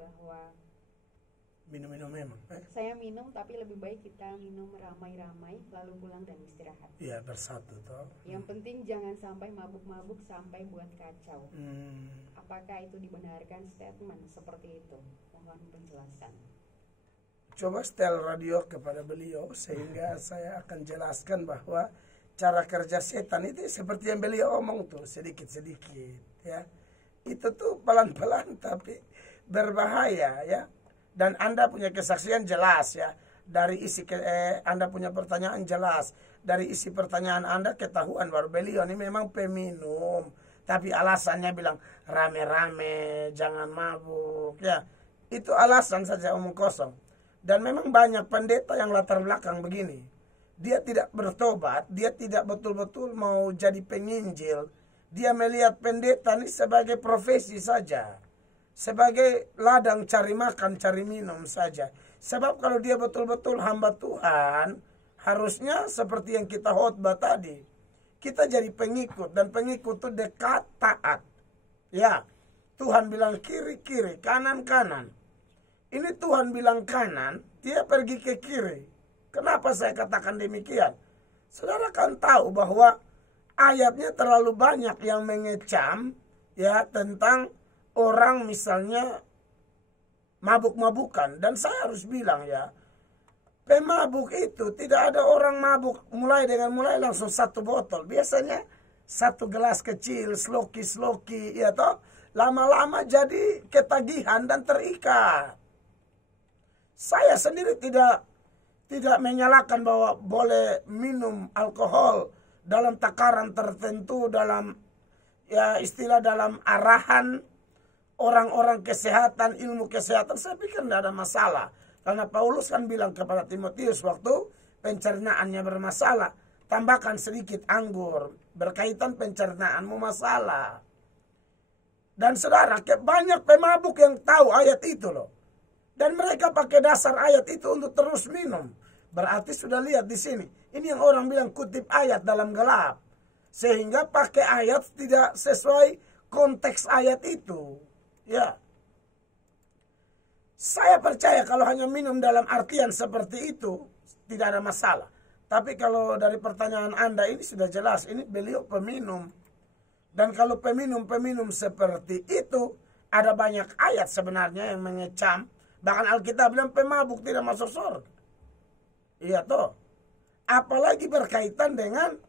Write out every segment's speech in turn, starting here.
bahwa minum-minum memang. Saya minum, tapi lebih baik kita minum ramai-ramai lalu pulang dan istirahat. Iya, bersatu toh. Yang penting jangan sampai mabuk-mabuk sampai buat kacau. Apakah itu dibenarkan statement seperti itu? Mohon penjelasan. Coba setel radio kepada beliau sehingga saya akan jelaskan bahwa cara kerja setan itu seperti yang beliau omong tuh, sedikit-sedikit ya. Itu tuh pelan-pelan tapi berbahaya ya. Dan Anda punya kesaksian jelas ya. Dari isi Anda punya pertanyaan jelas. Dari isi pertanyaan Anda ketahuan bahwa beliau ini memang peminum. Tapi alasannya bilang rame-rame, jangan mabuk ya. Itu alasan saja omong kosong. Dan memang banyak pendeta yang latar belakang begini. Dia tidak bertobat, dia tidak betul-betul mau jadi penginjil. Dia melihat pendeta ini sebagai profesi saja. Sebagai ladang cari makan, cari minum saja. Sebab kalau dia betul-betul hamba Tuhan, harusnya seperti yang kita khotbah tadi. Kita jadi pengikut, dan pengikut itu dekat taat. Ya, Tuhan bilang kiri-kiri, kanan-kanan. Ini Tuhan bilang kanan, dia pergi ke kiri. Kenapa saya katakan demikian? Saudara kan tahu bahwa ayatnya terlalu banyak yang mengecam ya tentang orang misalnya mabuk-mabukan. Dan saya harus bilang ya, pemabuk itu tidak ada orang mabuk mulai langsung satu botol. Biasanya satu gelas kecil, sloki-sloki ya toh. Lama-lama jadi ketagihan dan terikat. Saya sendiri tidak menyalahkan bahwa boleh minum alkohol dalam takaran tertentu, dalam ya istilah dalam arahan orang-orang kesehatan, ilmu kesehatan. Saya pikir tidak ada masalah. Karena Paulus kan bilang kepada Timotius waktu pencernaannya bermasalah, tambahkan sedikit anggur, berkaitan pencernaanmu masalah. Dan saudara, banyak pemabuk yang tahu ayat itu loh. Dan mereka pakai dasar ayat itu untuk terus minum. Berarti sudah lihat di sini. Ini yang orang bilang kutip ayat dalam gelap. Sehingga pakai ayat tidak sesuai konteks ayat itu. Ya. Saya percaya kalau hanya minum dalam artian seperti itu, tidak ada masalah. Tapi kalau dari pertanyaan Anda ini sudah jelas. Ini beliau peminum. Dan kalau peminum-peminum seperti itu, ada banyak ayat sebenarnya yang mengecam. Bahkan Alkitab bilang pemabuk tidak masuk surga. Iya toh. Apalagi berkaitan dengan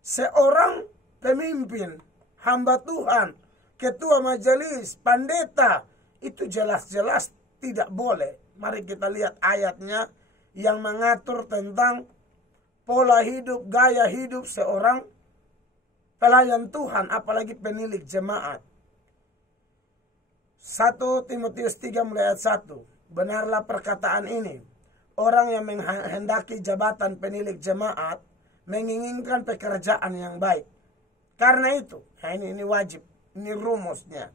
seorang pemimpin, hamba Tuhan, ketua majelis, pendeta. Itu jelas-jelas tidak boleh. Mari kita lihat ayatnya yang mengatur tentang pola hidup, gaya hidup seorang pelayan Tuhan, apalagi penilik jemaat. 1 Timotius 3 mulai ayat 1. Benarlah perkataan ini. Orang yang menghendaki jabatan penilik jemaat menginginkan pekerjaan yang baik. Karena itu, nah ini wajib, ini rumusnya.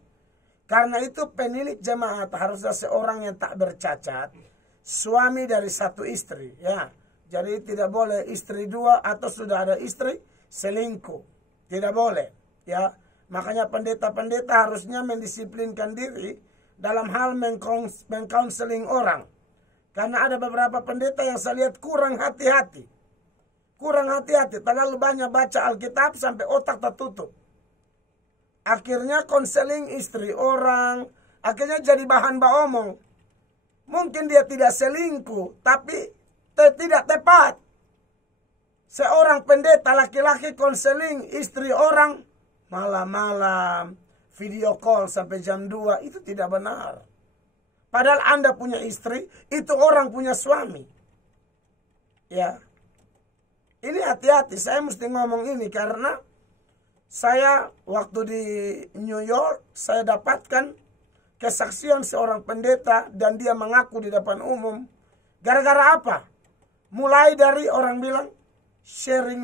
Karena itu penilik jemaat harusnya seorang yang tak bercacat, suami dari satu istri, ya. Jadi tidak boleh istri dua atau sudah ada istri selingkuh. Tidak boleh, ya. Makanya pendeta-pendeta harusnya mendisiplinkan diri dalam hal mengcounseling orang. Karena ada beberapa pendeta yang saya lihat kurang hati-hati. Kurang hati-hati, terlalu banyak baca Alkitab sampai otak tertutup. Akhirnya konseling istri orang, akhirnya jadi bahan omong. Mungkin dia tidak selingkuh, tapi tidak tepat. Seorang pendeta laki-laki konseling istri orang malam-malam, video call sampai jam 2, itu tidak benar. Padahal Anda punya istri, itu orang punya suami. Ya. Ini hati-hati, saya mesti ngomong ini karena saya waktu di New York, saya dapatkan kesaksian seorang pendeta dan dia mengaku di depan umum. Gara-gara apa? Mulai dari orang bilang sharing.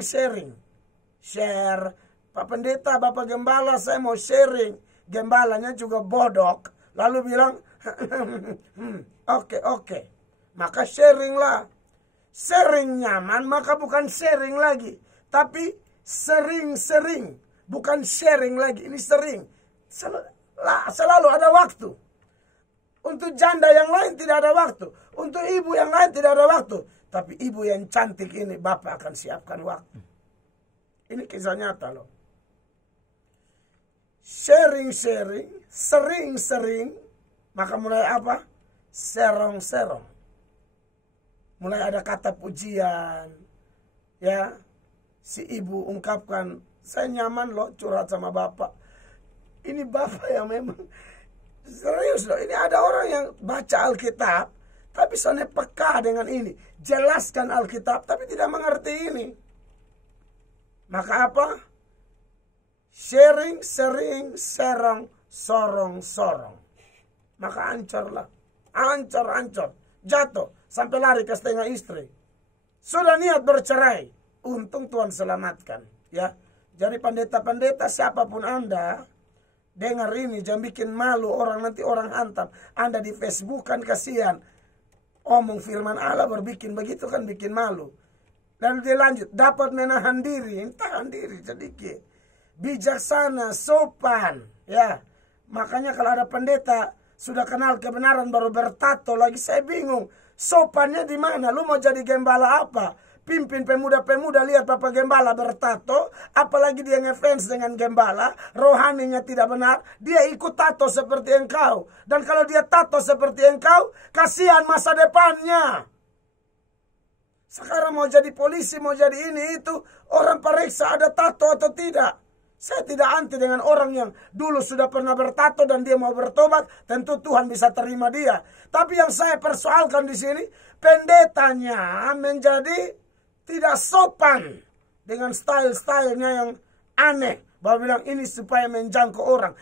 Share. Pak Pendeta, Bapak Gembala, saya mau sharing. Gembalanya juga bodok. Lalu bilang, oke. Maka sharing lah. Sharing nyaman, maka bukan sharing lagi. Tapi sering. Bukan sharing lagi, ini sering. Selalu ada waktu Untuk janda yang lain tidak ada waktu. Untuk ibu yang lain tidak ada waktu. Tapi ibu yang cantik ini bapak akan siapkan waktu. Ini kisah nyata loh. Sharing-sharing, sering-sering, maka mulai apa? Serong-serong. Mulai ada kata pujian. Ya, si ibu ungkapkan, saya nyaman loh curhat sama bapak. Ini bapak yang memang serius loh. Ini ada orang yang baca Alkitab, tapi soalnya peka dengan ini. Jelaskan Alkitab, tapi tidak mengerti ini. Maka apa? Sharing, sering, serong, sorong. Maka ancurlah. Ancur. Jatuh. Sampai lari ke setengah istri. Sudah niat bercerai. Untung Tuhan selamatkan. Ya. Jadi pendeta-pendeta siapapun Anda, dengar ini, jangan bikin malu orang, nanti orang hantam. Anda di Facebook kan kasihan. Omong firman Allah berbikin begitu kan bikin malu. Dan dia lanjut, dapat menahan diri, tahan diri sedikit. Bijaksana, sopan. Ya, makanya kalau ada pendeta sudah kenal kebenaran baru bertato lagi, saya bingung. Sopannya di mana? Lu mau jadi gembala apa? Pimpin pemuda-pemuda, lihat Bapak Gembala bertato, apalagi dia ngefans dengan Gembala, rohaninya tidak benar, dia ikut tato seperti engkau. Dan kalau dia tato seperti engkau, kasihan masa depannya. Sekarang mau jadi polisi, mau jadi ini itu, orang periksa ada tato atau tidak. Saya tidak anti dengan orang yang dulu sudah pernah bertato dan dia mau bertobat, tentu Tuhan bisa terima dia. Tapi yang saya persoalkan di sini, pendetanya menjadi tidak sopan dengan style-stylenya yang aneh. Bapak bilang ini supaya menjangkau orang.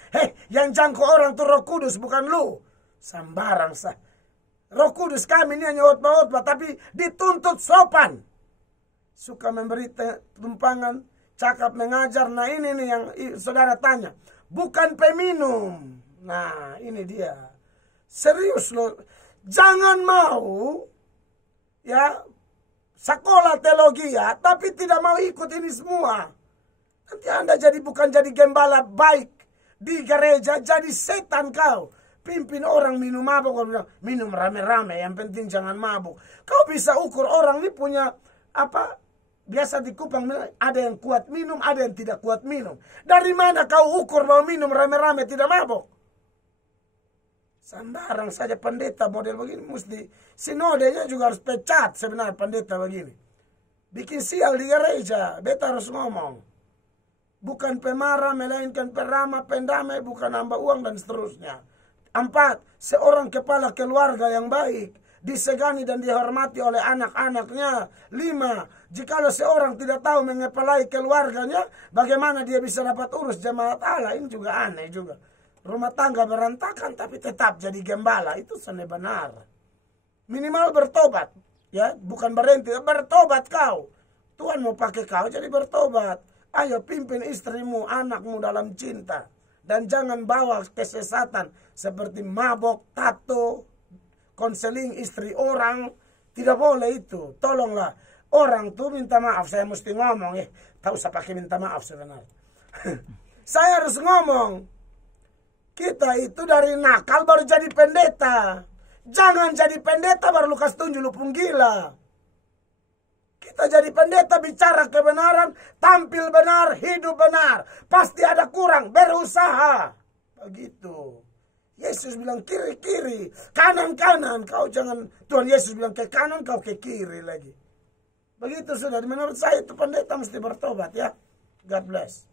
Yang jangkau orang itu Roh Kudus, bukan lu. Sambarang sah. Roh Kudus kami ini hanya khotbah-khotbah, tapi dituntut sopan. Suka memberi tumpangan, cakap mengajar. Nah ini nih yang saudara tanya. Bukan peminum. Nah ini dia. Serius loh. Jangan mau ya sekolah teologi ya, tapi tidak mau ikut ini semua. Nanti Anda bukan jadi gembala baik di gereja, jadi setan kau. Pimpin orang minum mabuk, minum rame-rame, yang penting jangan mabuk. Kau bisa ukur orang ini punya apa? Biasa di Kupang ada yang kuat minum, ada yang tidak kuat minum. Dari mana kau ukur bahwa minum rame-rame tidak mabuk? Sembarang saja pendeta model begini, mesti sinodenya juga harus pecat sebenarnya pendeta begini. Bikin sial di gereja, beta harus ngomong. Bukan pemarah, melainkan peramah, pendamai, bukan nambah uang dan seterusnya. 4, seorang kepala keluarga yang baik, disegani dan dihormati oleh anak-anaknya. 5, jikalau seorang tidak tahu mengepalai keluarganya, bagaimana dia bisa dapat urus jemaat Allah? Ini juga aneh juga. Rumah tangga berantakan tapi tetap jadi gembala, itu sene benar. Minimal bertobat, ya, bukan berhenti, bertobat kau. Tuhan mau pakai kau jadi bertobat. Ayo pimpin istrimu, anakmu dalam cinta. Dan jangan bawa kesesatan seperti mabok, tato, konseling istri orang. Tidak boleh itu. Tolonglah. Orang tuh minta maaf. Saya mesti ngomong. Tak usah pakai minta maaf sebenarnya. Saya harus ngomong. Kita itu dari nakal baru jadi pendeta. Jangan jadi pendeta baru lu kasih tunjuk lu pun gila. Kita jadi pendeta bicara kebenaran, tampil benar, hidup benar. Pasti ada kurang, berusaha. Begitu. Yesus bilang kiri-kiri, kanan-kanan. Kau jangan, Tuhan Yesus bilang ke kanan, kau ke kiri lagi. Begitu sudah. Menurut saya itu pendeta mesti bertobat ya. God bless.